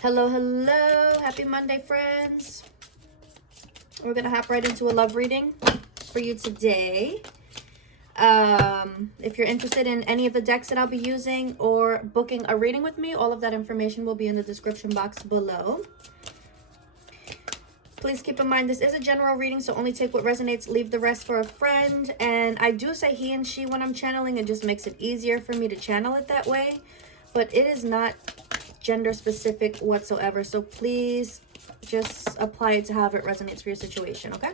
Hello, hello. Happy Monday, friends. We're going to hop right into a love reading for you today. If you're interested in any of the decks that I'll be using or booking a reading with me, all of that information will be in the description box below. Please keep in mind, this is a general reading, so only take what resonates, leave the rest for a friend. And I do say he and she when I'm channeling. It just makes it easier for me to channel it that way. But it is not gender specific whatsoever. So please just apply it to however it resonates for your situation, okay?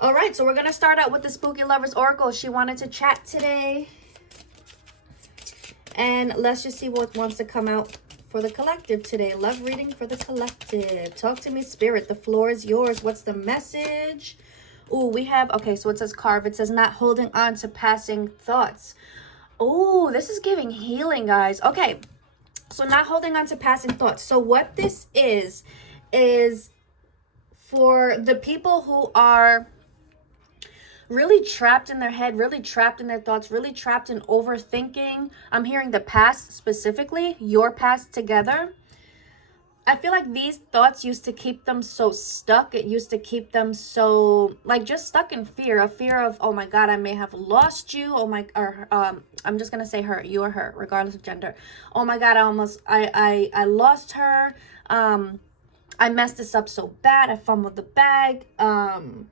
All right, so we're going to start out with the Spooky Lovers Oracle. She wanted to chat today. And let's just see what wants to come out for the collective today. Love reading for the collective. Talk to me, Spirit. The floor is yours. What's the message? Ooh, we have, okay, so it says carve. It says not holding on to passing thoughts. Oh, this is giving healing, guys. Okay, so not holding on to passing thoughts. So what this is for the people who are really trapped in their head, really trapped in their thoughts, really trapped in overthinking. I'm hearing the past specifically, your past together. I feel like these thoughts used to keep them so stuck. It used to keep them so, like, just stuck in fear. A fear of, oh my God, I may have lost you. Oh my, or I'm just going to say her, you or her, regardless of gender. Oh my God, I lost her. I messed this up so bad. I fumbled the bag. Not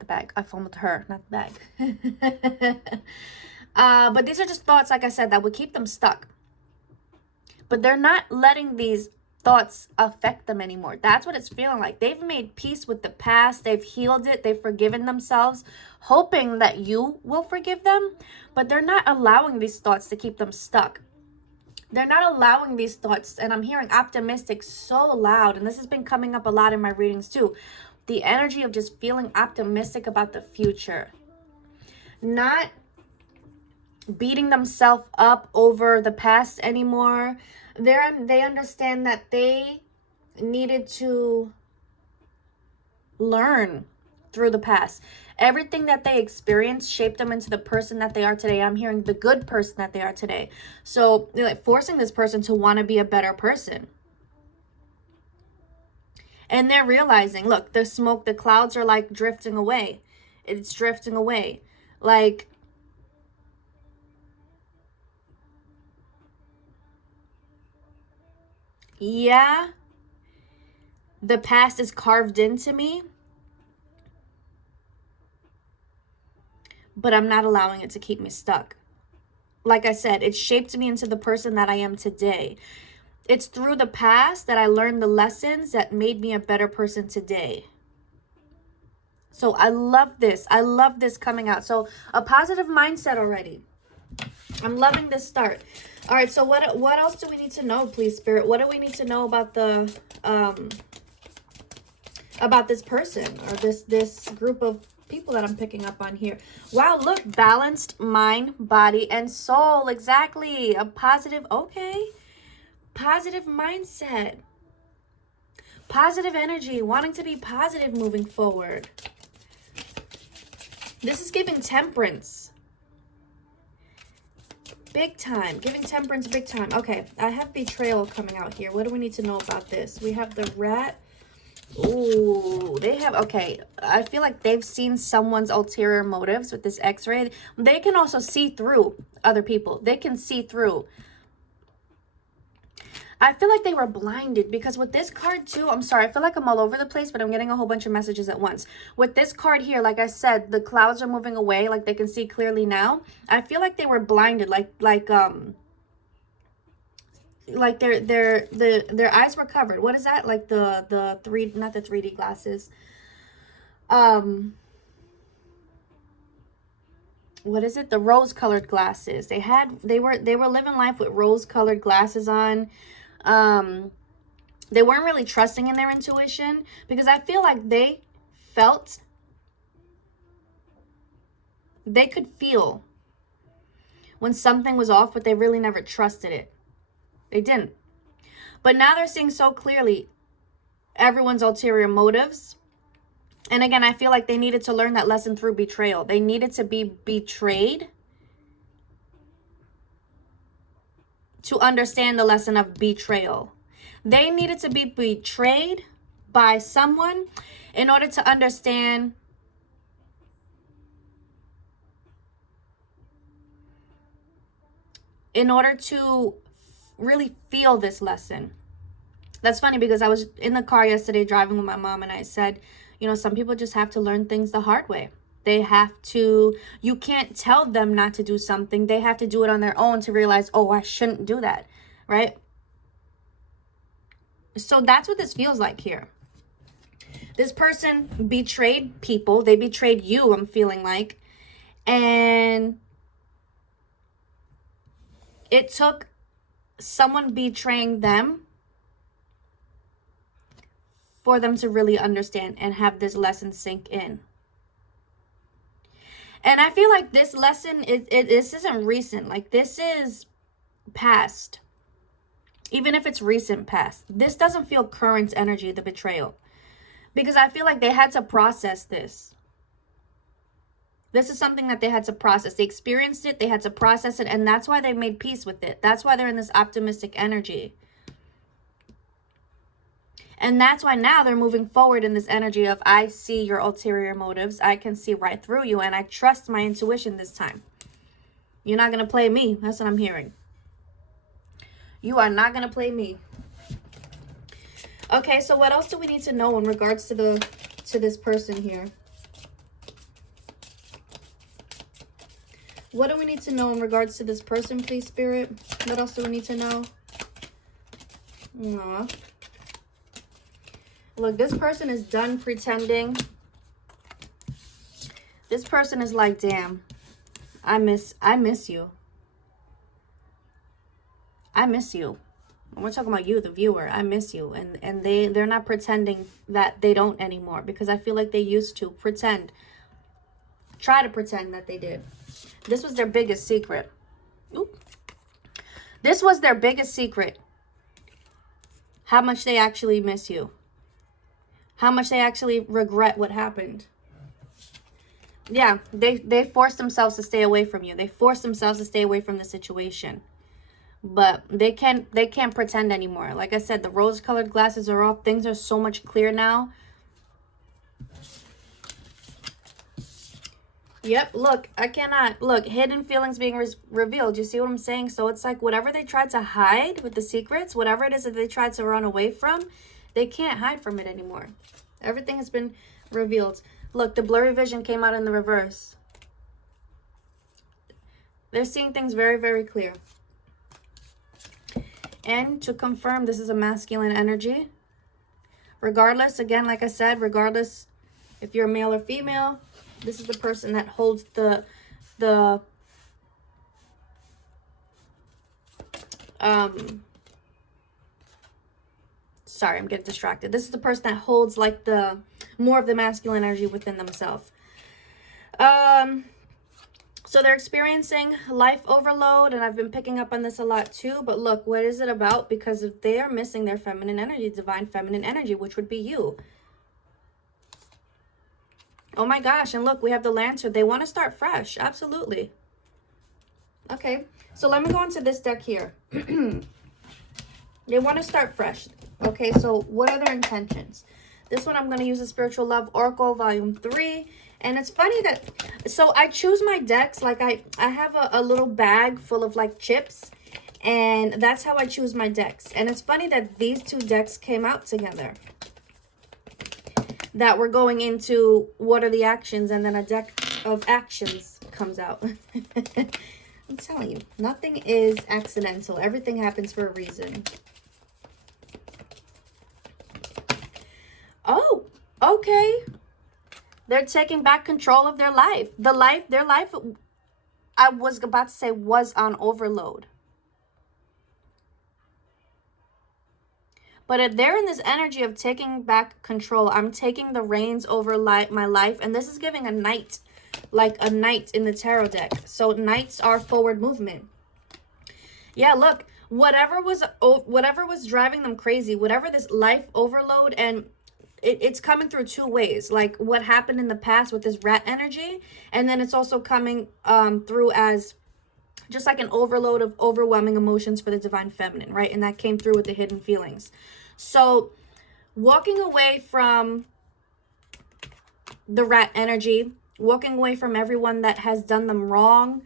the bag. I fumbled her, not the bag. But these are just thoughts, like I said, that would keep them stuck. But they're not letting these thoughts affect them anymore. That's what it's feeling like. They've made peace with the past. They've healed it. They've forgiven themselves, hoping that you will forgive them. But they're not allowing these thoughts to keep them stuck. They're not allowing these thoughts. And I'm hearing optimistic so loud. And this has been coming up a lot in my readings too. The energy of just feeling optimistic about the future. Not beating themselves up over the past anymore. They understand that they needed to learn through the past. Everything that they experienced shaped them into the person that they are today. I'm hearing the good person that they are today. So they're like forcing this person to want to be a better person. And they're realizing, look, the smoke, the clouds are like drifting away. It's drifting away. Like, yeah, the past is carved into me, but I'm not allowing it to keep me stuck. Like I said, it shaped me into the person that I am today. It's through the past that I learned the lessons that made me a better person today. So I love this. I love this coming out. So a positive mindset already. I'm loving this start. All right, so what else do we need to know, please, Spirit? What do we need to know about the about this person or this group of people that I'm picking up on here? Wow, look, balanced mind, body, and soul. Exactly. A positive, okay. Positive mindset. Positive energy, wanting to be positive moving forward. This is giving temperance. Big time. Giving temperance big time. Okay, I have betrayal coming out here. What do we need to know about this? We have the rat. Ooh, they have, okay. I feel like they've seen someone's ulterior motives with this X-ray. They can also see through other people. They can see through. I feel like they were blinded because with this card too, I'm sorry, I feel like I'm all over the place, but I'm getting a whole bunch of messages at once. With this card here, like I said, the clouds are moving away, like they can see clearly now. I feel like they were blinded, like their eyes were covered. What is that? Like not the 3D glasses. What is it? The rose-colored glasses. They were living life with rose-colored glasses on. They weren't really trusting in their intuition because I feel like they could feel when something was off, but they really never trusted it. They didn't. But now they're seeing so clearly everyone's ulterior motives. And again, I feel like they needed to learn that lesson through betrayal. They needed to be betrayed to understand the lesson of betrayal. They needed to be betrayed by someone in order to understand in order to really feel this lesson. That's funny because I was in the car yesterday driving with my mom, and I said, you know, some people just have to learn things the hard way. They have to, you can't tell them not to do something. They have to do it on their own to realize, oh, I shouldn't do that, right? So that's what this feels like here. This person betrayed people. They betrayed you, I'm feeling like. And it took someone betraying them for them to really understand and have this lesson sink in. And I feel like this lesson, this isn't recent. Like, this is past. Even if it's recent past. This doesn't feel current energy, the betrayal. Because I feel like they had to process this. This is something that they had to process. They experienced it. They had to process it. And that's why they made peace with it. That's why they're in this optimistic energy. And that's why now they're moving forward in this energy of, I see your ulterior motives. I can see right through you. And I trust my intuition this time. You're not going to play me. That's what I'm hearing. You are not going to play me. Okay, so what else do we need to know in regards to this person here? What do we need to know in regards to this person, please, Spirit? What else do we need to know? Aww. Look, this person is done pretending. This person is like, damn, I miss you. I miss you. We're talking about you, the viewer. I miss you. And they're not pretending that they don't anymore, because I feel like they used to pretend. Try to pretend that they did. This was their biggest secret. Oop. This was their biggest secret. How much they actually miss you. How much they actually regret what happened. Yeah, they forced themselves to stay away from you. They forced themselves to stay away from the situation. But they can't pretend anymore. Like I said, the rose-colored glasses are off. Things are so much clearer now. Yep, look, I cannot. Look, hidden feelings being revealed. You see what I'm saying? So it's like whatever they tried to hide with the secrets, whatever it is that they tried to run away from, they can't hide from it anymore. Everything has been revealed. Look, the blurry vision came out in the reverse. They're seeing things very, very clear. And to confirm, this is a masculine energy. Regardless, again, like I said, regardless if you're male or female, this is the person that holds the sorry, I'm getting distracted. This is the person that holds like the more of the masculine energy within themselves. So they're experiencing life overload, and I've been picking up on this a lot too. But look, what is it about? Because if they are missing their feminine energy, divine feminine energy, which would be you. Oh my gosh, and look, we have the Lantern. They want to start fresh. Absolutely. Okay, so let me go into this deck here. They want to start fresh. Okay, so what are their intentions? This one I'm going to use a Spiritual Love Oracle Volume 3. And it's funny that, so I choose my decks, like I have a little bag full of like chips, and that's how I choose my decks. And it's funny that these two decks came out together. That we're going into what are the actions, and then a deck of actions comes out. I'm telling you, nothing is accidental. Everything happens for a reason. Oh, okay. They're taking back control of their life. Their life, I was about to say, was on overload. But if they're in this energy of taking back control, I'm taking the reins over my life. And this is giving a knight, like a knight in the tarot deck. So knights are forward movement. Yeah, look, whatever was driving them crazy, whatever this life overload, and it's coming through two ways, like what happened in the past with this rat energy, and then it's also coming through as just like an overload of overwhelming emotions for the divine feminine, right? And that came through with the hidden feelings. So walking away from the rat energy, walking away from everyone that has done them wrong,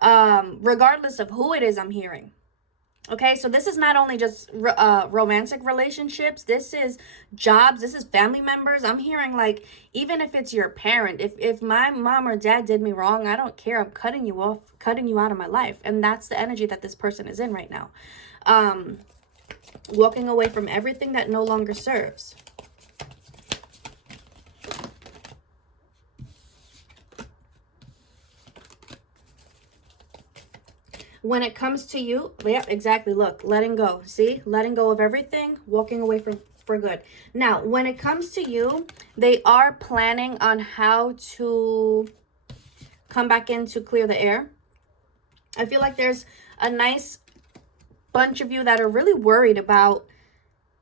regardless of who it is I'm hearing. Okay, so this is not only just romantic relationships, this is jobs, this is family members. I'm hearing, like, even if it's your parent, if my mom or dad did me wrong, I don't care. I'm cutting you off, cutting you out of my life. And that's the energy that this person is in right now. Walking away from everything that no longer serves. When it comes to you, yeah, exactly. Look, letting go. See, letting go of everything, walking away for good. Now, when it comes to you, they are planning on how to come back in to clear the air. I feel like there's a nice bunch of you that are really worried about,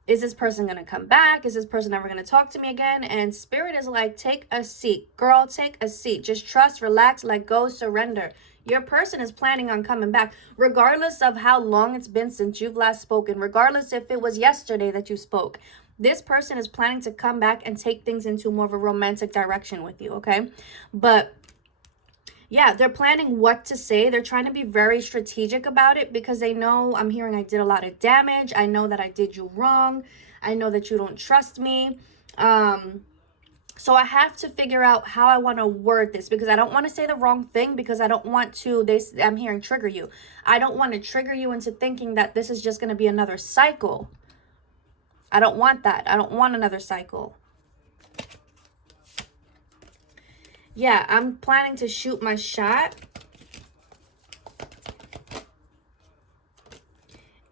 is this person going to come back? Is this person ever going to talk to me again? And Spirit is like, take a seat. Girl, take a seat. Just trust, relax, let go, surrender. Your person is planning on coming back, regardless of how long it's been since you've last spoken, regardless if it was yesterday that you spoke. This person is planning to come back and take things into more of a romantic direction with you, okay? But yeah, they're planning what to say. They're trying to be very strategic about it because they know, I'm hearing, I did a lot of damage. I know that I did you wrong. I know that you don't trust me. So I have to figure out how I want to word this, because I don't want to say the wrong thing, because I don't want to, I'm hearing, trigger you. I don't want to trigger you into thinking that this is just going to be another cycle. I don't want that. I don't want another cycle. Yeah, I'm planning to shoot my shot.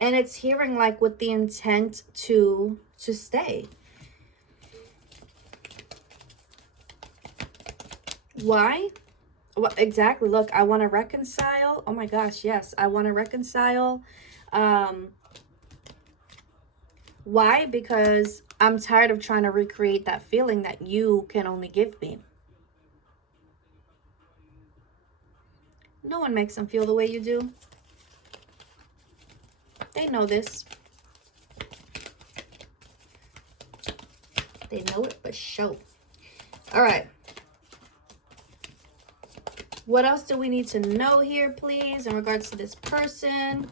And it's hearing, like, with the intent to stay. Why? Well, exactly. Look, I want to reconcile. Oh my gosh, yes, I want to reconcile. Why? Because I'm tired of trying to recreate that feeling that you can only give me. No one makes them feel the way you do. They know this. They know it for sure. All right. What else do we need to know here, please, in regards to this person?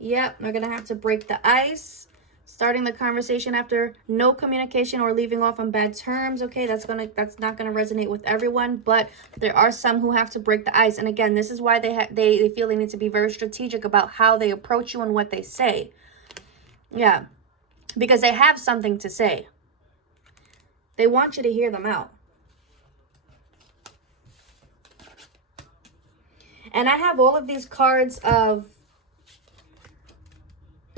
Yep, we're going to have to break the ice. Starting the conversation after no communication or leaving off on bad terms. Okay, that's not going to resonate with everyone, but there are some who have to break the ice. And again, this is why they feel they need to be very strategic about how they approach you and what they say. Yeah, because they have something to say. They want you to hear them out. And I have all of these cards of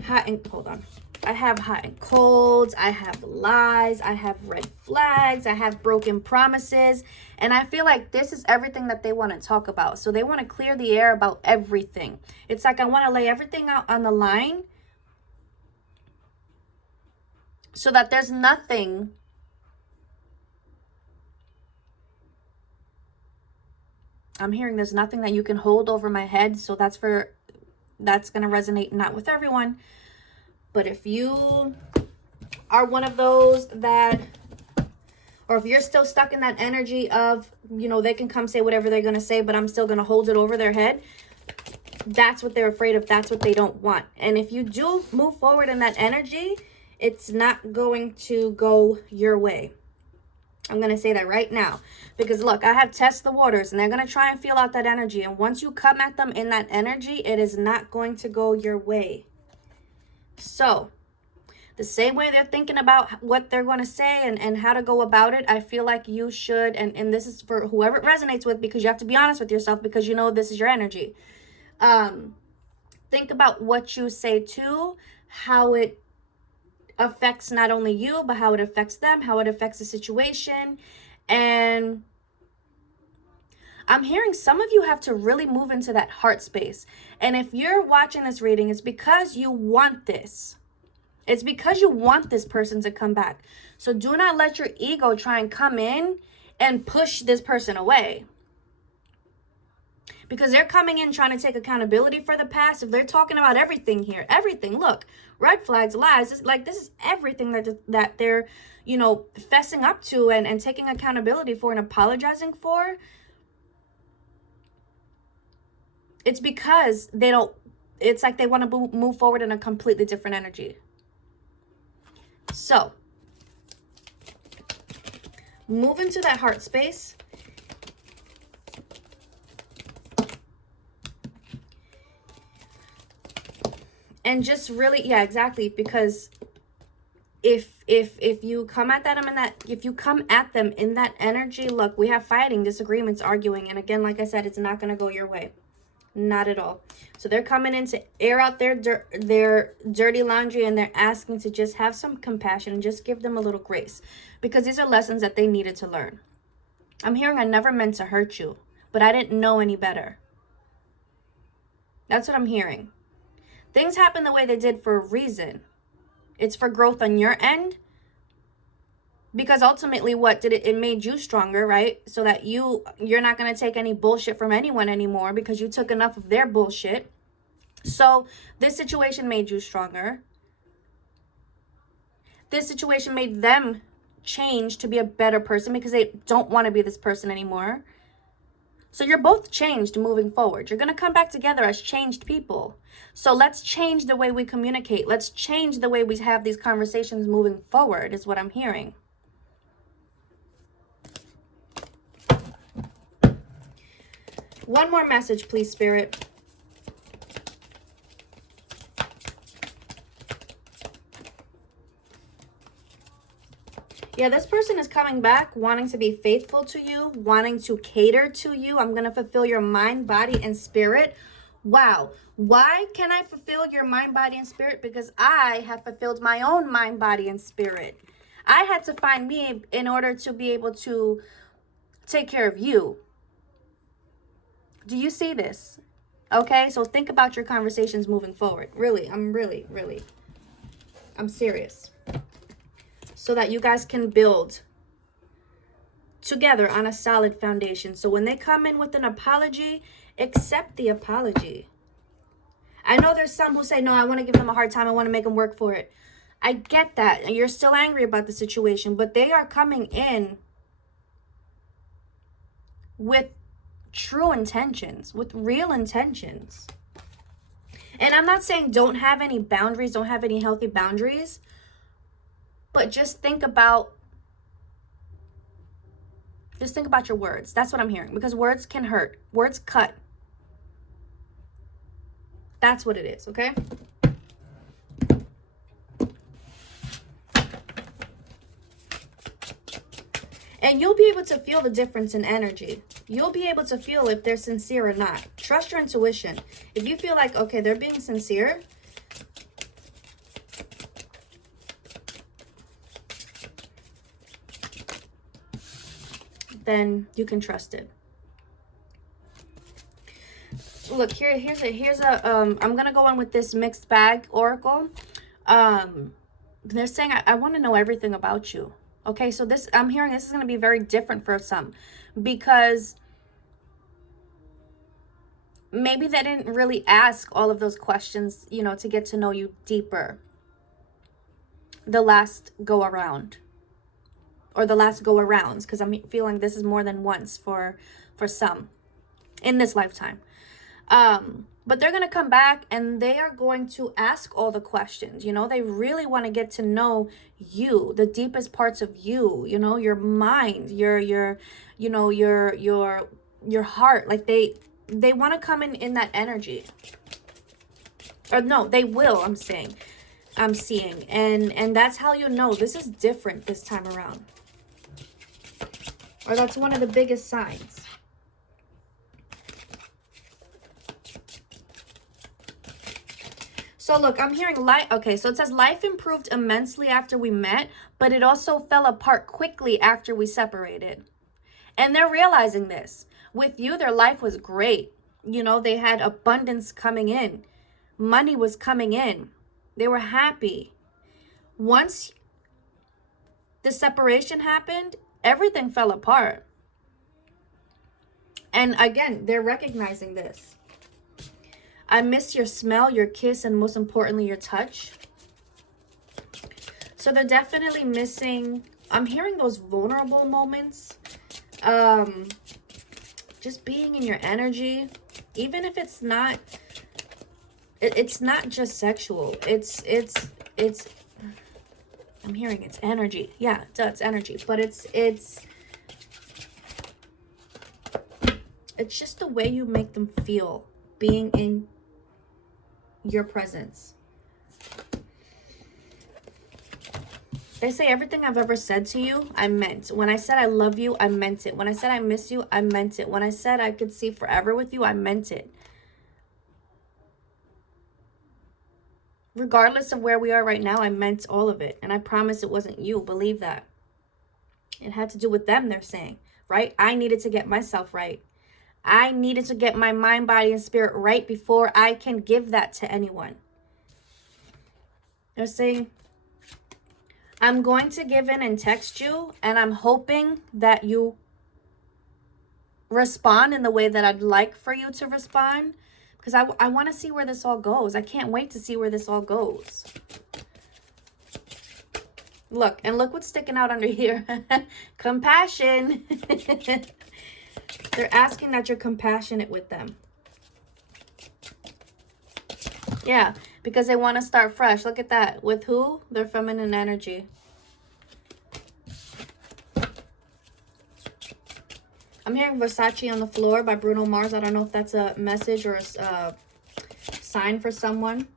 hold on. I have hot and colds. I have lies. I have red flags. I have broken promises. And I feel like this is everything that they want to talk about. So they want to clear the air about everything. It's like I want to lay everything out on the line so that there's nothing I'm hearing there's nothing that you can hold over my head. So that's going to resonate not with everyone. But if you are one of those that, or if you're still stuck in that energy of, you know, they can come say whatever they're going to say, but I'm still going to hold it over their head. That's what they're afraid of. That's what they don't want. And if you do move forward in that energy, it's not going to go your way. I'm going to say that right now, because look, I have test the waters and they're going to try and feel out that energy. And once you come at them in that energy, it is not going to go your way. So the same way they're thinking about what they're going to say and how to go about it, I feel like you should, and this is for whoever it resonates with, because you have to be honest with yourself, because you know this is your energy. Think about what you say too, how it affects not only you, but how it affects them, how it affects the situation. And I'm hearing some of you have to really move into that heart space. And if you're watching this reading, it's because you want this. It's because you want this person to come back. So do not let your ego try and come in and push this person away. Because they're coming in trying to take accountability for the past. If they're talking about everything here, everything, look, red flags, lies, it's like this is everything that they're, you know, fessing up to and taking accountability for and apologizing for. It's because they don't, it's like they want to move forward in a completely different energy. So, move into that heart space. And just really, yeah, exactly, because if you come at them in that energy, look, we have fighting, disagreements, arguing, and again, like I said, it's not going to go your way. Not at all. So they're coming in to air out their dirty laundry, and they're asking to just have some compassion and just give them a little grace, because these are lessons that they needed to learn. I'm hearing, I never meant to hurt you, but I didn't know any better. That's what I'm hearing. Things happen the way they did for a reason. It's for growth on your end. Because ultimately, what did it made you stronger, right? So that you're not going to take any bullshit from anyone anymore, because you took enough of their bullshit. So this situation made you stronger. This situation made them change to be a better person, because they don't want to be this person anymore. So you're both changed moving forward. You're going to come back together as changed people. So let's change the way we communicate. Let's change the way we have these conversations moving forward, is what I'm hearing. One more message, please, Spirit. Yeah, this person is coming back, wanting to be faithful to you, wanting to cater to you. I'm going to fulfill your mind, body, and spirit. Wow. Why can I fulfill your mind, body, and spirit? Because I have fulfilled my own mind, body, and spirit. I had to find me in order to be able to take care of you. Do you see this? Okay, so think about your conversations moving forward. Really, I'm serious. So that you guys can build together on a solid foundation. So when they come in with an apology, accept the apology. I know there's some who say, no, I want to give them a hard time. I want to make them work for it. I get that. And you're still angry about the situation, but they are coming in with true intentions, with real intentions. And I'm not saying don't have any boundaries, don't have any healthy boundaries, but just think about your words. That's what I'm hearing, because words can hurt. Words cut. That's what it is, okay? And you'll be able to feel the difference in energy. You'll be able to feel if they're sincere or not. Trust your intuition. If you feel like, okay, they're being sincere, then you can trust it. Look, here's a I'm gonna go on with this mixed bag oracle. They're saying I want to know everything about you. Okay, so I'm hearing this is going to be very different for some, because maybe they didn't really ask all of those questions, you know, to get to know you deeper the last go around, or the last go arounds, because I'm feeling this is more than once for some in this lifetime. But they're going to come back and they are going to ask all the questions. You know, they really want to get to know you, the deepest parts of you, you know, your mind, your heart. Like they want to come in that energy. Or no, they will, I'm seeing. And that's how you know this is different this time around. Or that's one of the biggest signs. So look, I'm hearing life. Okay, so it says life improved immensely after we met, but it also fell apart quickly after we separated. And they're realizing this. With you, their life was great. You know, they had abundance coming in. Money was coming in. They were happy. Once the separation happened, everything fell apart. And again, they're recognizing this. I miss your smell, your kiss, and most importantly, your touch. So they're definitely missing, I'm hearing those vulnerable moments. Just being in your energy, even if it's not, it's not just sexual. It's I'm hearing it's energy. Yeah, it's energy, but it's just the way you make them feel being in your presence. They say everything I've ever said to you, I meant. When I said I love you, I meant it. When I said I miss you, I meant it. When I said I could see forever with you, I meant it. Regardless of where we are right now, I meant all of it. And I promise it wasn't you. Believe that. It had to do with them, they're saying, right? I needed to get myself right. I needed to get my mind, body, and spirit right before I can give that to anyone. They're saying, I'm going to give in and text you, and I'm hoping that you respond in the way that I'd like for you to respond, because I want to see where this all goes. I can't wait to see where this all goes. Look, and look what's sticking out under here. Compassion. They're asking that you're compassionate with them. Yeah, because they want to start fresh. Look at that. With who? Their feminine energy. I'm hearing Versace on the Floor by Bruno Mars. I don't know if that's a message or a sign for someone.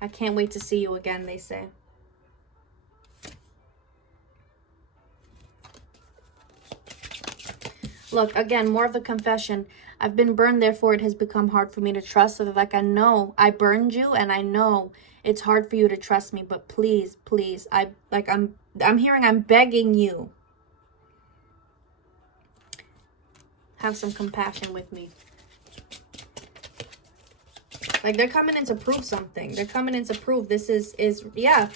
I can't wait to see you again, they say. Look, again, more of the confession. I've been burned, therefore it has become hard for me to trust. So that, like, I know I burned you, and I know it's hard for you to trust me. But please, please, I'm hearing, I'm begging you. Have some compassion with me. Like, they're coming in to prove something. They're coming in to prove this is yeah.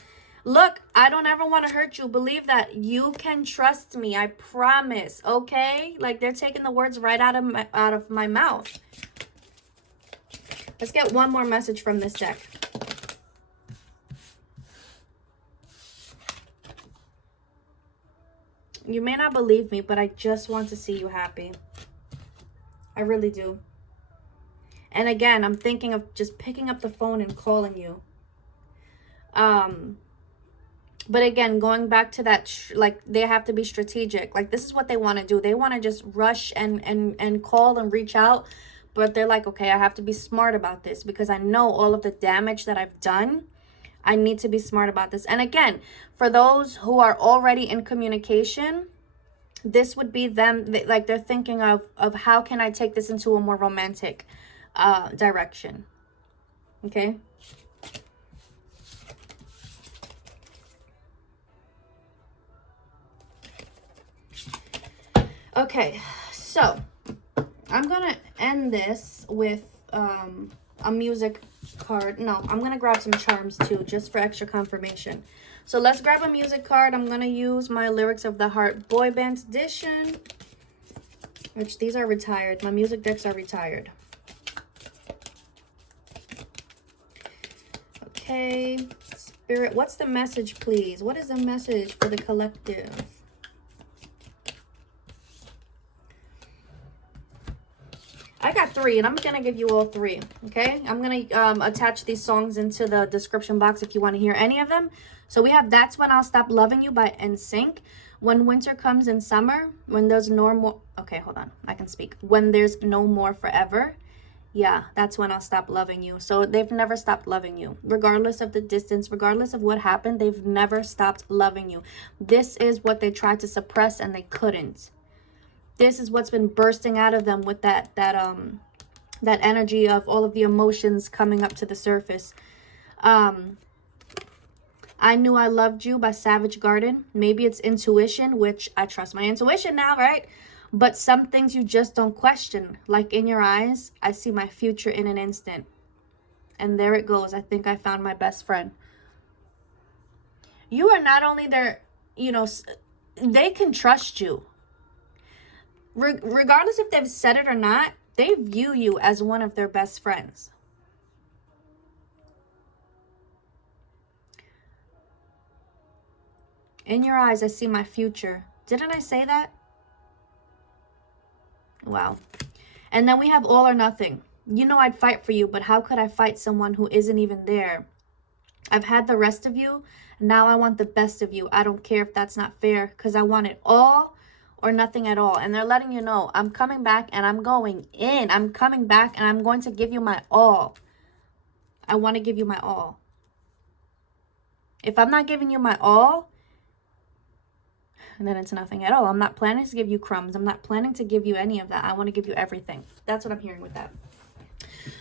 Look, I don't ever want to hurt you. Believe that. You can trust me. I promise. Okay? Like, they're taking the words right out of my mouth. Let's get one more message from this deck. You may not believe me, but I just want to see you happy. I really do. And again, I'm thinking of just picking up the phone and calling you. But again, going back to that, like, they have to be strategic. Like, this is what they want to do. They want to just rush and call and reach out. But they're like, okay, I have to be smart about this because I know all of the damage that I've done. I need to be smart about this. And again, for those who are already in communication, this would be them, like, they're thinking of how can I take this into a more romantic direction. Okay? Okay, so I'm gonna end this with a music card. No, I'm gonna grab some charms too, just for extra confirmation. So let's grab a music card. I'm gonna use my Lyrics of the Heart Boy Band Edition, which these are retired. My music decks are retired. Okay, Spirit, what's the message, please? What is the message for the collective? I got 3, and I'm going to give you all 3, okay? I'm going to attach these songs into the description box if you want to hear any of them. So we have That's When I'll Stop Loving You by NSYNC. When Winter Comes in Summer. When There's No More... Okay, hold on. I can speak. When There's No More Forever. Yeah, that's when I'll stop loving you. So they've never stopped loving you. Regardless of the distance, regardless of what happened, they've never stopped loving you. This is what they tried to suppress and they couldn't. This is what's been bursting out of them with that energy of all of the emotions coming up to the surface. I Knew I Loved You by Savage Garden. Maybe it's intuition, which I trust my intuition now, right? But some things you just don't question. Like in your eyes, I see my future in an instant. And there it goes. I think I found my best friend. You are not only their, you know, they can trust you. regardless if they've said it or not, they view you as one of their best friends. In your eyes, I see my future. Didn't I say that? Wow. And then we have all or nothing. You know I'd fight for you, but how could I fight someone who isn't even there? I've had the rest of you. Now I want the best of you. I don't care if that's not fair, because I want it all or nothing at all. And they're letting you know, I'm coming back and I'm going in. I'm coming back and I'm going to give you my all. I want to give you my all. If I'm not giving you my all, and then it's nothing at all. I'm not planning to give you crumbs. I'm not planning to give you any of that. I want to give you everything. That's what I'm hearing with that.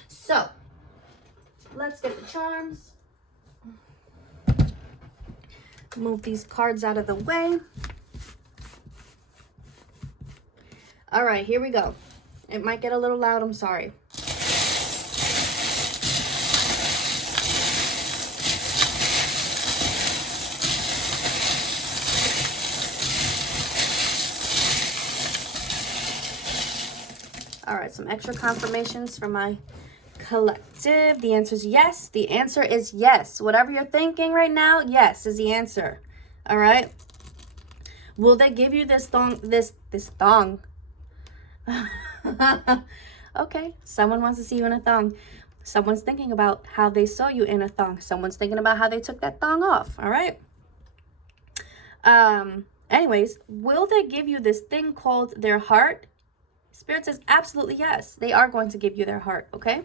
So, let's get the charms. Move these cards out of the way. All right, here we go. It might get a little loud. I'm sorry. All right, some extra confirmations for my collective. The answer is yes. The answer is yes. Whatever you're thinking right now, yes is the answer. All right. Will they give you this thong? This thong? Okay. Someone wants to see you in a thong. Someone's thinking about how they saw you in a thong. Someone's thinking about how they took that thong off. All right. Anyways, will they give you this thing called their heart? Spirit says absolutely yes. They are going to give you their heart, okay?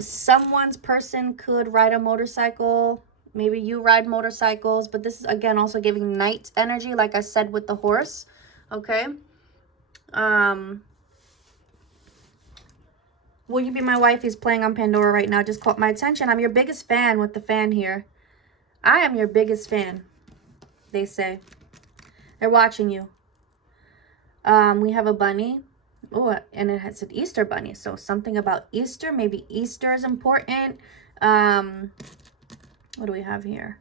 Someone's person could ride a motorcycle. Maybe you ride motorcycles, but this is, again, also giving night energy, like I said with the horse, okay? Will you be my wife? He's playing on Pandora right now. Just caught my attention. I'm your biggest fan with the fan here. I am your biggest fan, they say. They're watching you. We have a bunny. Oh, and it has an Easter bunny. So something about Easter. Maybe Easter is important. What do we have here?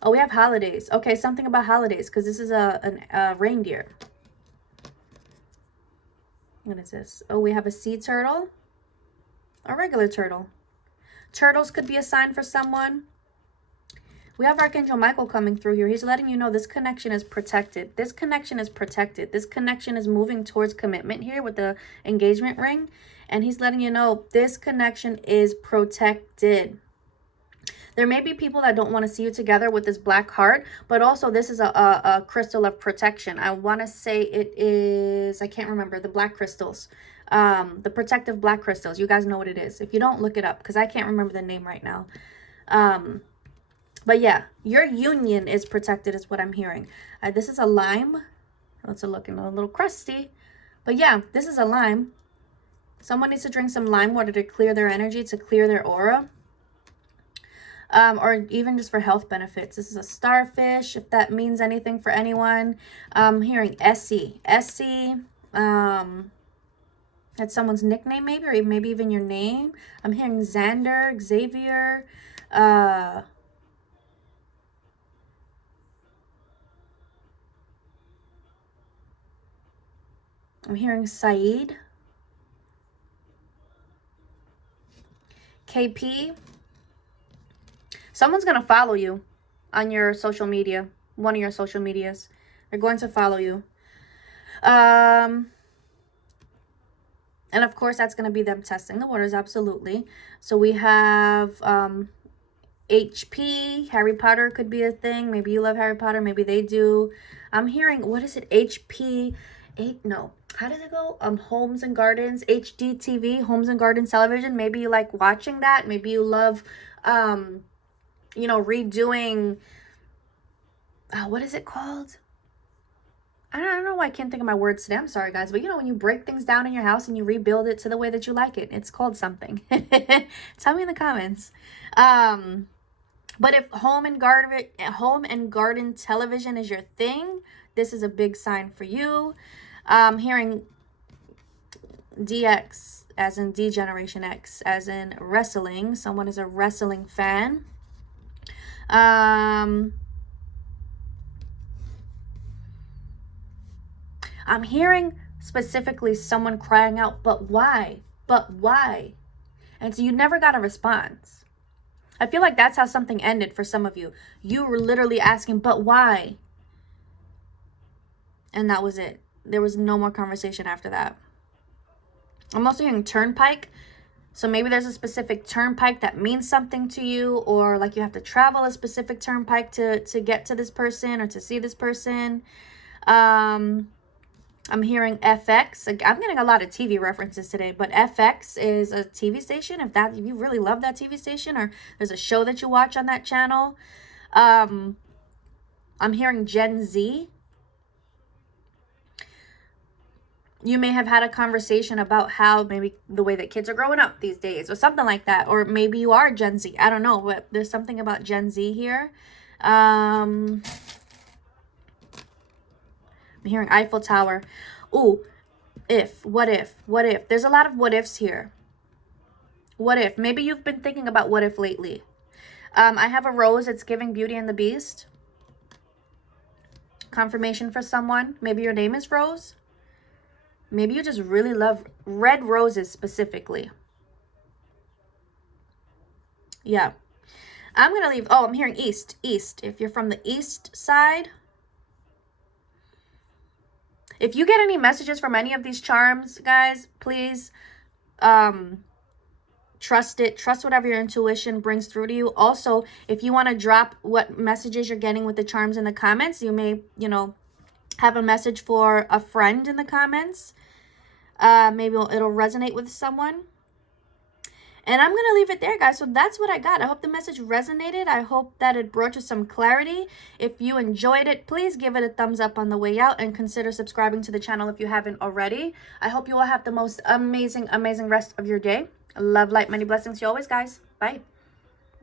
Oh, we have holidays. Okay, something about holidays, because this is a reindeer. What is this? Oh, we have a sea turtle. A regular turtle. Turtles could be a sign for someone. We have Archangel Michael coming through here. He's letting you know this connection is protected. This connection is protected. This connection is moving towards commitment here with the engagement ring. And he's letting you know this connection is protected. There may be people that don't want to see you together with this black heart, but also this is a crystal of protection. I want to say it is, I can't remember, the black crystals. The protective black crystals. You guys know what it is. If you don't, look it up, because I can't remember the name right now. But yeah, your union is protected is what I'm hearing. This is a lime. It's looking a little crusty. But yeah, this is a lime. Someone needs to drink some lime water to clear their energy, to clear their aura. Or even just for health benefits. This is a starfish, if that means anything for anyone. I'm hearing Essie. Essie, that's someone's nickname maybe, or maybe even your name. I'm hearing Xander, Xavier, I'm hearing Saeed. KP. Someone's going to follow you on your social media. One of your social medias. They're going to follow you. And of course, that's going to be them testing the waters. Absolutely. So we have HP. Harry Potter could be a thing. Maybe you love Harry Potter. Maybe they do. I'm hearing, what is it? HP. No. How does it go? Homes and Gardens, HDTV, Homes and Gardens Television. Maybe you like watching that. Maybe you love, you know, redoing, what is it called? I don't know why I can't think of my words today. I'm sorry, guys. But you know, when you break things down in your house and you rebuild it to the way that you like it, it's called something. Tell me in the comments. But if home and garden television is your thing, this is a big sign for you. Hearing DX, as in D Generation X, as in wrestling. Someone is a wrestling fan. I'm hearing specifically someone crying out, but why? But why? And so you never got a response. I feel like that's how something ended for some of you. You were literally asking, but why? And that was it. There was no more conversation after that. I'm also hearing turnpike. So maybe there's a specific turnpike that means something to you, or like you have to travel a specific turnpike to get to this person or to see this person. I'm hearing FX. I'm getting a lot of TV references today, but FX is a TV station. If you really love that TV station, or there's a show that you watch on that channel. I'm hearing Gen Z. You may have had a conversation about how maybe the way that kids are growing up these days or something like that. Or maybe you are Gen Z. I don't know, but there's something about Gen Z here. I'm hearing Eiffel Tower. Ooh, what if? There's a lot of what ifs here. What if? Maybe you've been thinking about what if lately. I have a rose. It's giving Beauty and the Beast. Confirmation for someone. Maybe your name is Rose. Maybe you just really love red roses specifically. Yeah. I'm going to leave. Oh, I'm hearing east. East. If you're from the east side. If you get any messages from any of these charms, guys, please trust it. Trust whatever your intuition brings through to you. Also, if you want to drop what messages you're getting with the charms in the comments, you may, have a message for a friend in the comments. Maybe it'll resonate with someone. And I'm going to leave it there, guys. So that's what I got. I hope the message resonated. I hope that it brought you some clarity. If you enjoyed it, please give it a thumbs up on the way out and consider subscribing to the channel if you haven't already. I hope you all have the most amazing, amazing rest of your day. Love, light, many blessings to you always, guys. Bye.